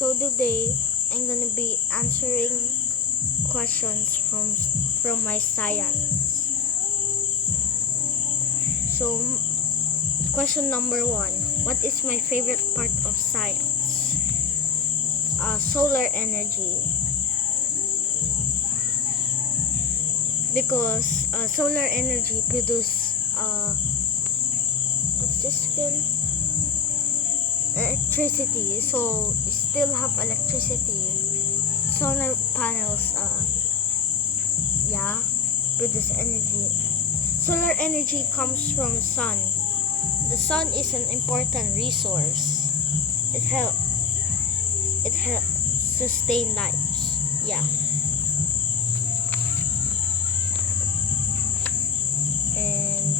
So today I'm gonna be answering questions from my science. So question number 1: what is my favorite part of science? Solar energy, because solar energy produce what's this again? Electricity. So you still have electricity. Solar panels produce energy. Solar energy comes from sun. The sun is an important resource. It help sustain lives. Yeah. And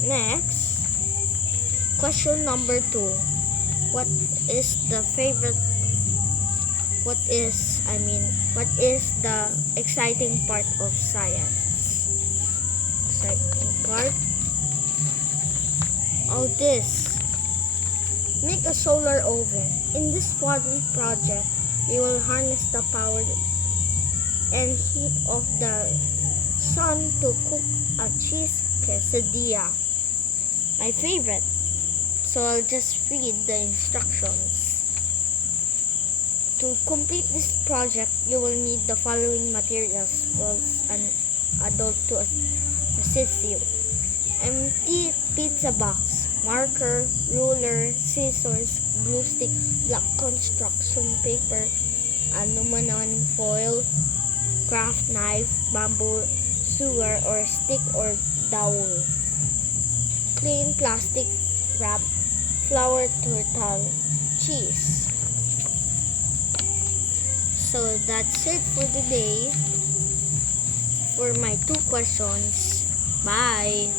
next, question number 2. What is the favorite what is the exciting part of science? Exciting part? Oh, this. Make a solar oven. In this one project, we will harness the power and heat of the sun to cook a cheese quesadilla. My favorite. So I'll just read the instructions. To complete this project, you will need the following materials plus an adult to assist you. Empty pizza box, marker, ruler, scissors, glue stick, black construction paper, aluminum foil, craft knife, bamboo skewer or stick or dowel, plain plastic wrap, flour tortilla, cheese. So that's it for today for my 2 questions. Bye!